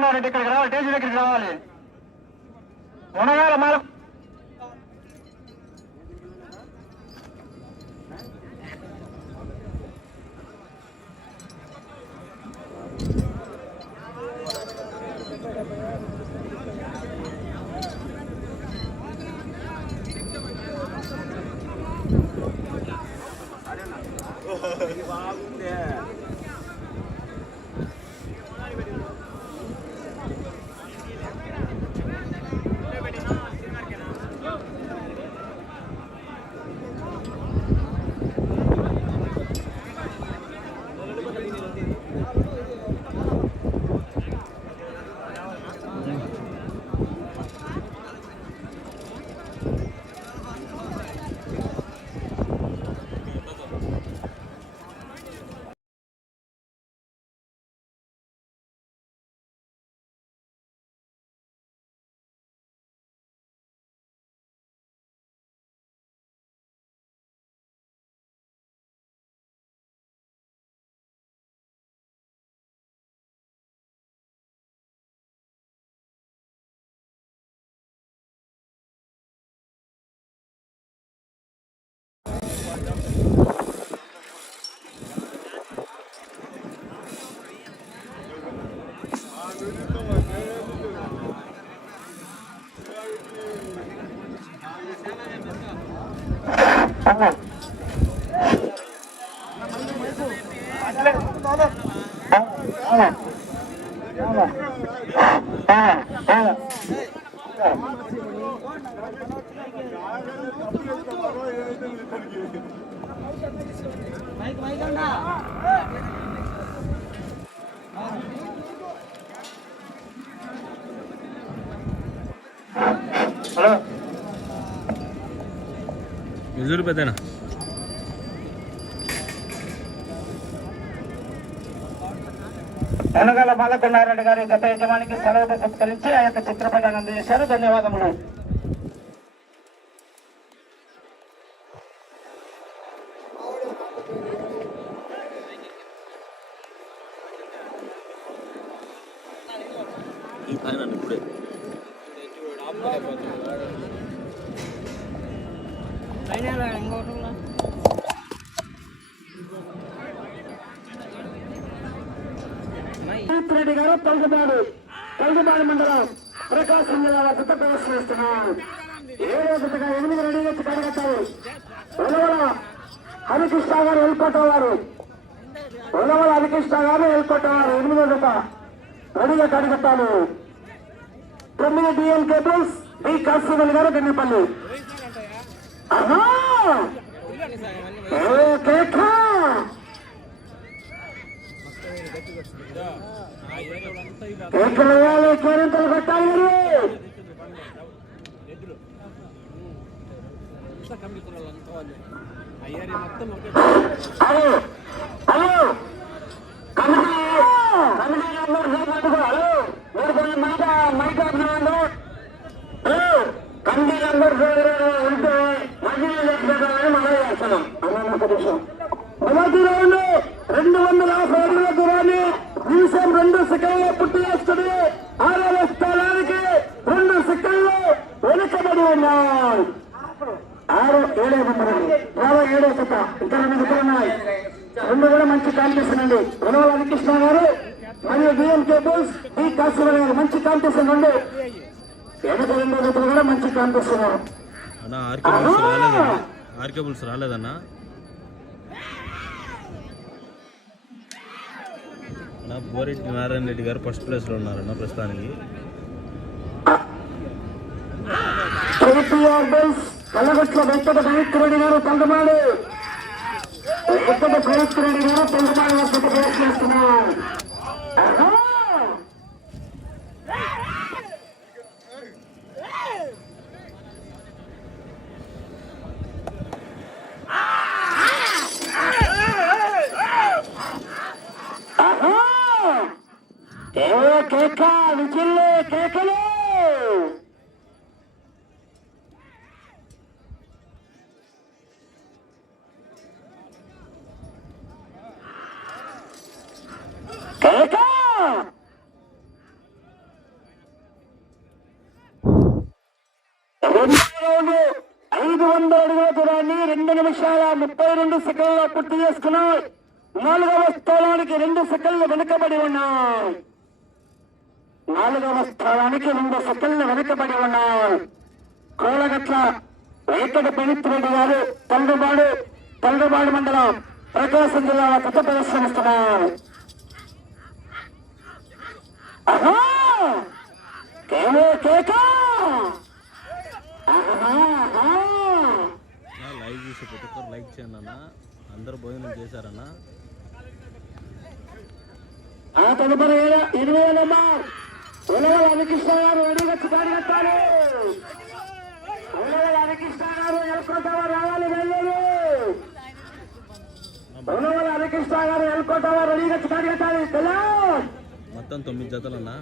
మాలకొండారెడ్డి ఇక్కడికి రావాలి స్టేషన్ దగ్గరికి రావాలి మునగాల మాల హలో నిజూరు పెద్దనా? వెనకాల మాలకొండారెడ్డి గారి గత యజమానికి సెలవుతో సత్కరించి ఆ యొక్క చిత్రపటాన్ని అందజేశారు. ధన్యవాదములు. ఇప్పుడే. రెడ్డి గారు తలుపుబాడు తలుపుబాడు మండలం ప్రకాశం జిల్లా వద్ద ప్రదర్శనిస్తున్నారు ఏడో జతగా ఎనిమిది రెడీ వచ్చి కడగట్టారు ఉలవల హరికృష్ణ గారు వెళ్ళిపోయేవారు ఉలవల హరికృష్ణ గారు వెళ్ళిపోయేవారు ఎనిమిదో జత రెడీగా కడగట్టాలు తొమ్మిది డిఎం కేబుల్స్ బి కాశీవల్ గారు గన్నపల్లి ఆహా! ఏ కేక! కేకలు వేయాలి కేరింతలు కొట్టాలి మీరు. Hello hello. Committee committee member hello మీరు కొంచెం మైక్ హలో కమిటీ మెంబర్ ఉంటే మధ్యలో చేస్తున్నామని మనం చేస్తున్నాం అన్న ఒక నిమిషం మొదటి రౌండ్ రెండు వందల యాభై అడుగుల దూరాన్ని నిమిషం రెండు సెకండ్లు పుట్టి వేస్తుంది ఆరవ స్థానానికి రెండు సెకండ్లు వెనుకబడి ఉన్నాయి ఆరు ఏడో నెంబర్ యాభై ఏడో చెత్త ఇంకా రెండు జతలు ఉన్నాయి రెండు కూడా మంచి కాంపిటీషన్ అండి ఉలవల హరికృష్ణ గారు మరియు బిఎం కేబుల్స్ బి కాశీరావు గారు మంచి కాంపిటీషన్ ఉంది వెనక రెండో జతలు కూడా మంచి కాంపిటీషన్ అన్న ఆర్కే బుల్స్ రాలేదన్నా. ఆర్కే బుల్స్ రాలేదన్నా. అన్న బోరెడ్డి నారాయణ రెడ్డి గారు ఫస్ట్ ప్లేస్లో ఉన్నారన్న ప్రస్తుతానికి. బెల్స్ కల్లగట్ల వెంకట పవిత్రుడి గారు తంగమాడు వెంకట గారు ప్రవేశిస్తున్నారు కేక విజిల్లు కేకలు. కేక! ఐదు వందల అడుగుల దూరాన్ని రెండు నిమిషాల ముప్పై రెండు సెకండ్లో పూర్తి చేసుకున్నాయి. నాలుగవ స్థానానికి రెండు సెకండ్లు వెనుకబడి ఉన్నాయి. నాలుగవ స్థానానికి రెండు సెకండ్లు వెనుకబడి ఉన్నాయి కోలగట్ల వెంకట పవిత్రెడ్డి గారు తండ్రిబాడు తండ్రిబాడు మండలం ప్రకాశం జిల్లాలో కొత్త ప్రదర్శనిస్తున్నారు. లైవ్ చూసి ప్రతి ఒక్కరు లైక్ చేయండి అన్న. అందరూ భోజనం చేశారన్న. తదుపరి ఇరవై ఏళ్ళమ్మా ఉలవల హరికృష్ణ గారు చికాడి కట్టాలి ఉలవల హరికృష్ణ గారు ఎల్కొట్టవ రావాలి బయలుదేరి ఉలవల హరికృష్ణ గారు ఎల్కొట్టవ రెడీగా చికాడి కట్టాలి తెలా మొత్తం తొమ్మిది జతలన్నా?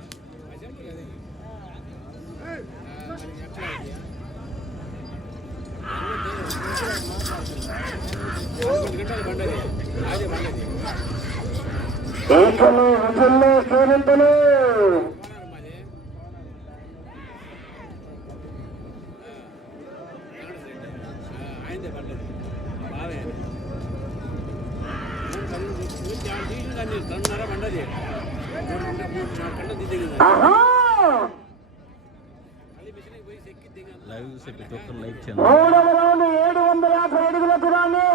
ఏకలు మూడవ రౌండ్ ఏడు వందల యాభై అడుగుల దూరాన్ని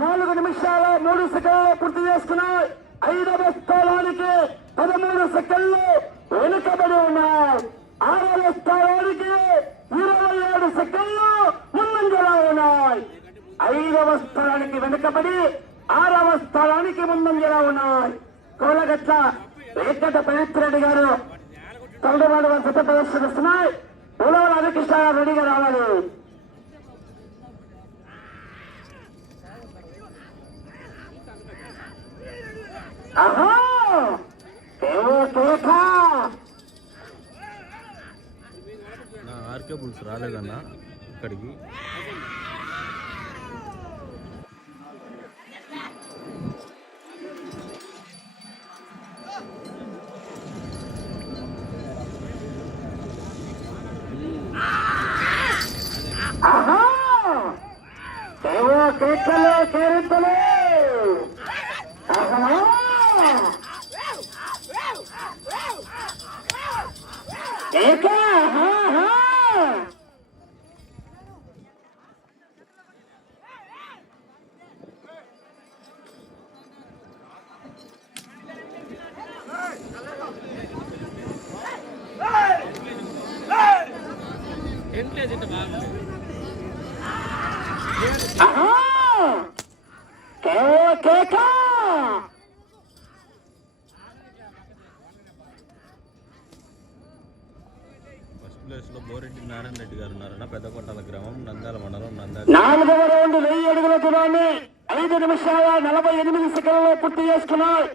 నాలుగు నిమిషాల మూడు సెకండ్లు పూర్తి చేసుకున్నాయి. ఐదవ స్థానానికి పదమూడు సెకండ్లు వెనుకబడి ఉన్నాయి. ఆరవ స్థానానికి ఇరవై ఏడు సెకండ్లు ముందంజలా ఉన్నాయి. ఐదవ స్థానానికి వెనుకబడి ఆరవ స్థానానికి ముందంజలా ఉన్నాయి. కోలగట్ల వెంకట పవిత్రెడ్డి గారు తొండవాడు వారు జత ప్రదర్శనిస్తున్నాయి ఉలవల హరికృష్ణ గారు రెడీగా రావాలి ఆహా ఆర్కే బుల్స్ రాలేదన్న ఇక్కడికి. ప్లేస్లో బోరెడ్డి నారాయణ రెడ్డి గారు ఉన్నారన్న పెద్దకొట్టాల గ్రామం నందాల మండలం నందాల నాలుగవ రౌండ్ వెయ్యి అడుగుల దూరాన్ని ఐదు నిమిషాల నలభై ఎనిమిది సెకండ్లో పూర్తి చేసుకున్నాయి.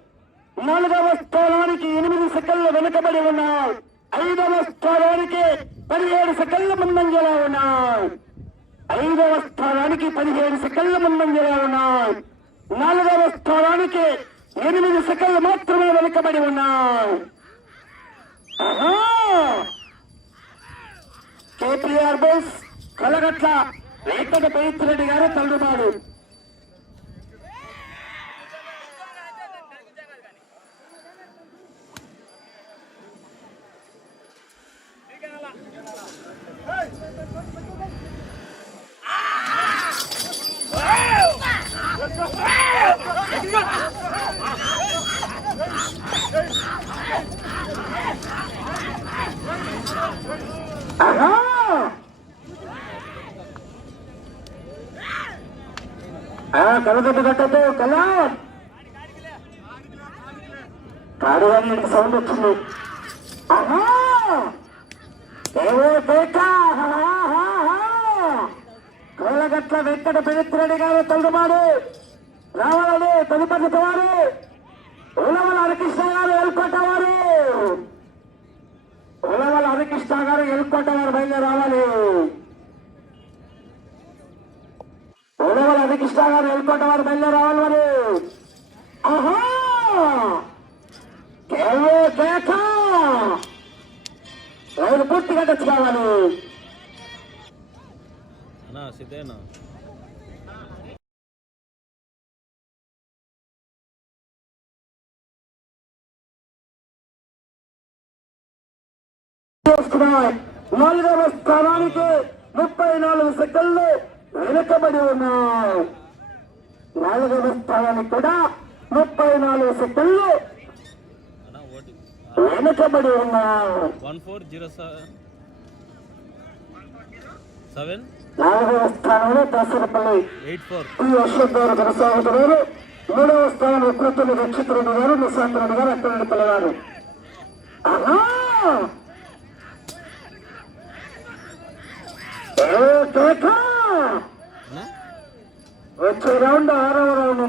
నాలుగవ స్థానానికి ఎనిమిది సెకండ్లు వెనుకబడి ఉన్నాయి. ఐదవ స్థానానికి పదిహేడు సెకండ్ల ముందంజలో ఉన్నాయి. ఐదవ స్థానానికి పదిహేడు సెకండ్ల ముందంజలో ఉన్నాయి. నాలుగవ స్థానానికి ఎనిమిది సెకండ్లు మాత్రమే వెనుకబడి ఉన్నాయి. కేటీఆర్ బోస్ కలగట్ల వెంకట పవిత్రెడ్డి గారు తల్లుబాడు కలగట్టు కట్టదు కలా కాడుగాని సౌండ్ వచ్చింది ఆహా! ఏవో బేకా ఆహా! వెంకట పవిత్రుడి గారు తల్లుమాడు రావాలని తదుపరి వారు ఉలవల హరికృష్ణ గారు ఎల్కొట్ట వారు. ఉలవల హరికృష్ణ గారు ఎల్కొట్ట వారు బయలుదేరి రావాలి ఉలవల హరికృష్ణ గారు ఎల్కొట్ట వారు బయలుదేరి రావాలి మరి ఆహా కేక రైలు పూర్తిగా తెచ్చుకోవాలి. అన్నా సిద్ధేనా నాలుగవ స్థానానికి ముప్పై నాలుగు సెకండ్లు వెనుకబడి ఉన్నాయి. నాలుగవ స్థానానికి కూడా ముప్పై నాలుగు సెకండ్లు వెనుకబడి ఉన్నాయి. One four zero seven. Seven? నాలుగవ స్థానంలో దసరపల్లి. ఈ అశోక్ గారు కొనసాగుతున్నారు. మూడవ స్థానంలో కృతులు రక్షిత్ రెడ్డి గారు నిశాంత్ రెడ్డి గారు అక్కడి పిల్లగారు వచ్చే రౌండ్ ఆరవ రౌండ్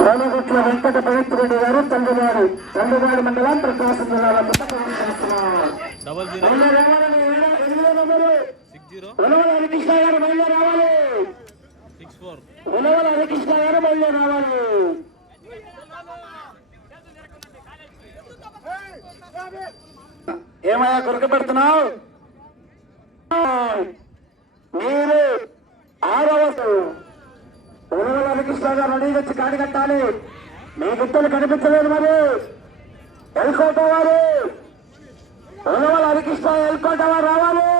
కోనగుట్ల వెంకట పవిత్ర రెడ్డి గారు తండ్రివారు. తండ్రివారి మండలం ప్రకాశం జిల్లాలో ఉలవల హరికృష్ణ గారు బయలుదేరి రావాలి. ఉలవల హరికృష్ణ గారు బయలుదేరి రావాలి. ఏమయ్యా కొరక పెడుతున్నావు? మీరు ఆరవ ఉలవల కృష్ణ గారు రెడీ వచ్చి కాడి కట్టాలి. మీ గుర్తులు కనిపించలేదు మరి. ఎల్కోట వారు. ఉలవల హరికృష్ణ ఎల్కోట వారు రావాలి.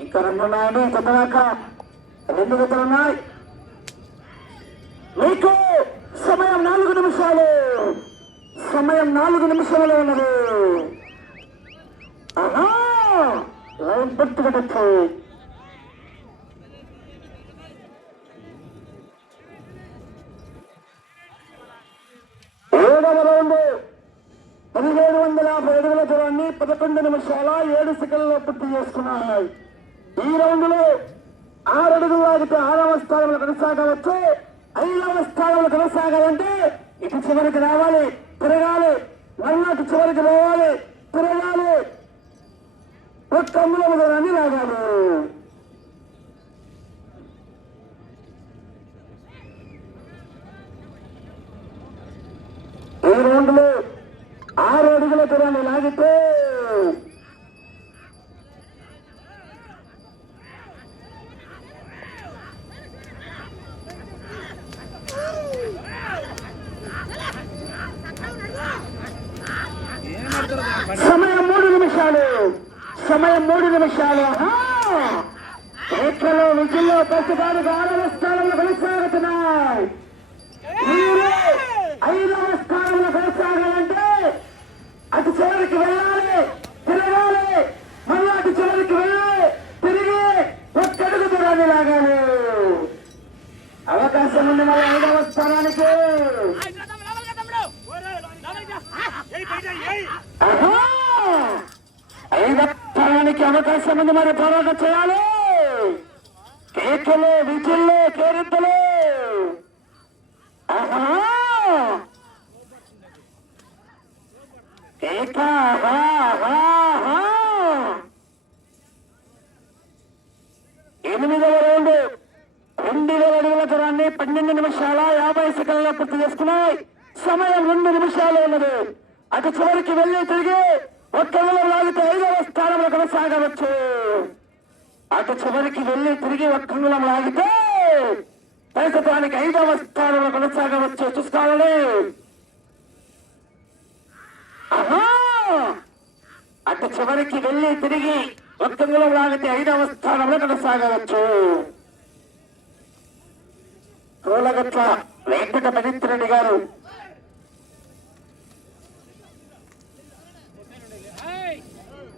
ఇంకా రెండు ఉన్నాయండి చెప్పదాకా రెండు గుర్తులు ఉన్నాయి. మీకు సమయం నాలుగు నిమిషాలు. సమయం నాలుగు నిమిషాలు ఉన్నది. ఆహా! లైన్ పెట్టుకోవచ్చు ఏడవ ఉంది పదిహేడు వందల యాభై అడుగుల దూరాన్ని పదకొండు నిమిషాల ఏడు సెకండ్లో పూర్తి చేసుకున్నాయి. ఈ రౌండ్లో ఆరు అడుగులు ఆగితే ఆరవ స్థానంలో కొనసాగవచ్చు. ఐదవ స్థానంలో కొనసాగాలంటే ఇటు చివరికి రావాలి తిరగాలి మళ్ళీ చివరికి పోవాలి తిరగాలి. ఒక్క అమ్ముల దూరాన్ని ఈ రౌండ్లో ఆరు అడుగుల దూరాన్ని లాగితే సమయం మూడు నిమిషాలు. సమయం మూడు నిమిషాలు. ఆహా! రేట్లలో విజయంలో ప్రస్తుతానికి ఆరు స్థానంలో కొనసాగుతున్నాయి మీరు ఐదవ స్థానంలో కొనసాగాలంటే అటు చివరికి వెళ్ళాలి తిరగాలి మళ్ళీ అటు చివరికి వెళ్ళి తిరిగి ఒక్కడుగు దూరాన్ని లాగాలి అవకాశం ఉంది మరి ఐదవ స్థానానికి ఆహా! ఐదవ స్థానానికి అవకాశం ఉంది మరి పోరాటం చేయాలి. కేకలు విజుల్లో కేరింతలు. ఎనిమిదవ రౌండ్. రెండు వేల అడుగుల దూరాన్ని పన్నెండు నిమిషాల యాభై సెకండ్ల పూర్తి చేసుకున్నాయి. సమయం రెండు నిమిషాలు ఉన్నది. అటు చివరికి వెళ్ళి తిరిగి ఒక్క లాగితే ఐదవ స్థానంలో కొనసాగవచ్చు. అటు చివరికి వెళ్ళి తిరిగి ఒక్క లాగితే ప్రస్తుతానికి ఐదవ స్థానంలో కొనసాగవచ్చు. చూసుకోవాలి ఆహా! అటు చివరికి వెళ్ళి తిరిగి ఒక్క లాగితే ఐదవ స్థానంలో కొనసాగవచ్చు. కూలగట్ల వెంకట పవిత్రుడి గారు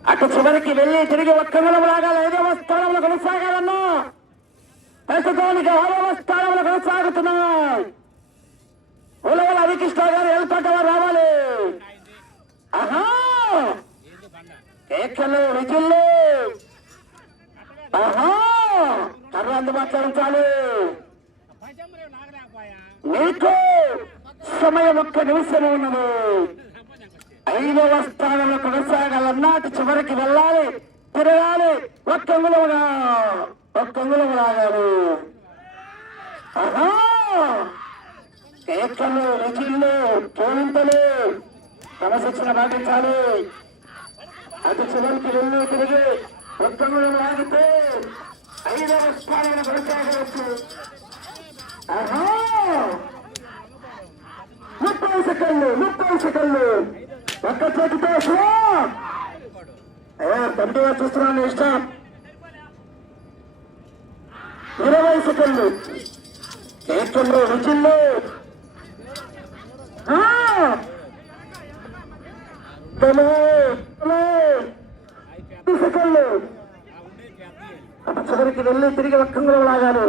అటు చివరికి వెళ్ళి తిరిగి ఒక్క అంగుళం లాగాలి ఐదవ స్థానంలో కొనసాగాలన్నా ప్రస్తుతానికి ఆరవ స్థానంలో కొనసాగుతున్నా ఉలవల హరికృష్ణ గారు ఎల్పట రావాలి. ఆహా! కేకలు విజిల్లు. ఆహా! తర్వాత అందుబాటులో ఉంచాలి. సమయం ఒక్క నిమిషం ఉన్నది. ఐదవ స్థానంలో కొనసాగాలన్నా అటు చివరికి వెళ్ళాలి తిరగాలి. ఒక్క అంగుళముగా ఒక్క లాగాలి ఆహా! కేకలు రుచిళ్ళు పోలింతలు క్రమశిక్షణ పాటించాలి అతి చివరికి వెళ్ళి తిరిగి ఒక్క అంగుళం లాగితే ఐదవ స్థానంలో కొనసాగవచ్చు. ఆహా! ముప్పై సెకండ్లు ముప్పై సెకండ్లు. ఒక్క చేతితో స్వాప్ చూస్తున్నాను ఇష్టం ఇరవై సెకండ్లు కేకల్లో రుచిల్లో సెకండ్లు చివరికి వెళ్ళి తిరిగి ఒక్కంగా లాగాలి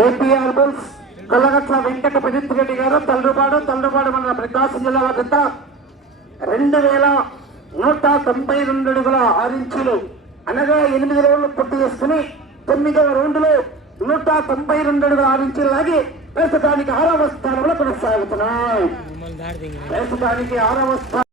ఏపీఆర్ బిల్స్ కొల్లగట్ల వెంకట ప్రదీప్ రెడ్డి గారు తల్లుపాడు తల్లుపాడు మన ప్రకాశం జిల్లాలో పెద్ద రెండు వేల నూట తొంభై రెండు అడుగుల ఆరు ఇంచులు అనగా ఎనిమిది రోజులు పూర్తి చేసుకుని తొమ్మిదవ రౌండ్లో నూట తొంభై రెండు అడుగుల ఆరు ఇంచులు లాగి ప్రస్తుతానికి ఆరవ స్థానంలో కొనసాగుతున్నాయి. ప్రస్తుతానికి ఆరవ స్థానం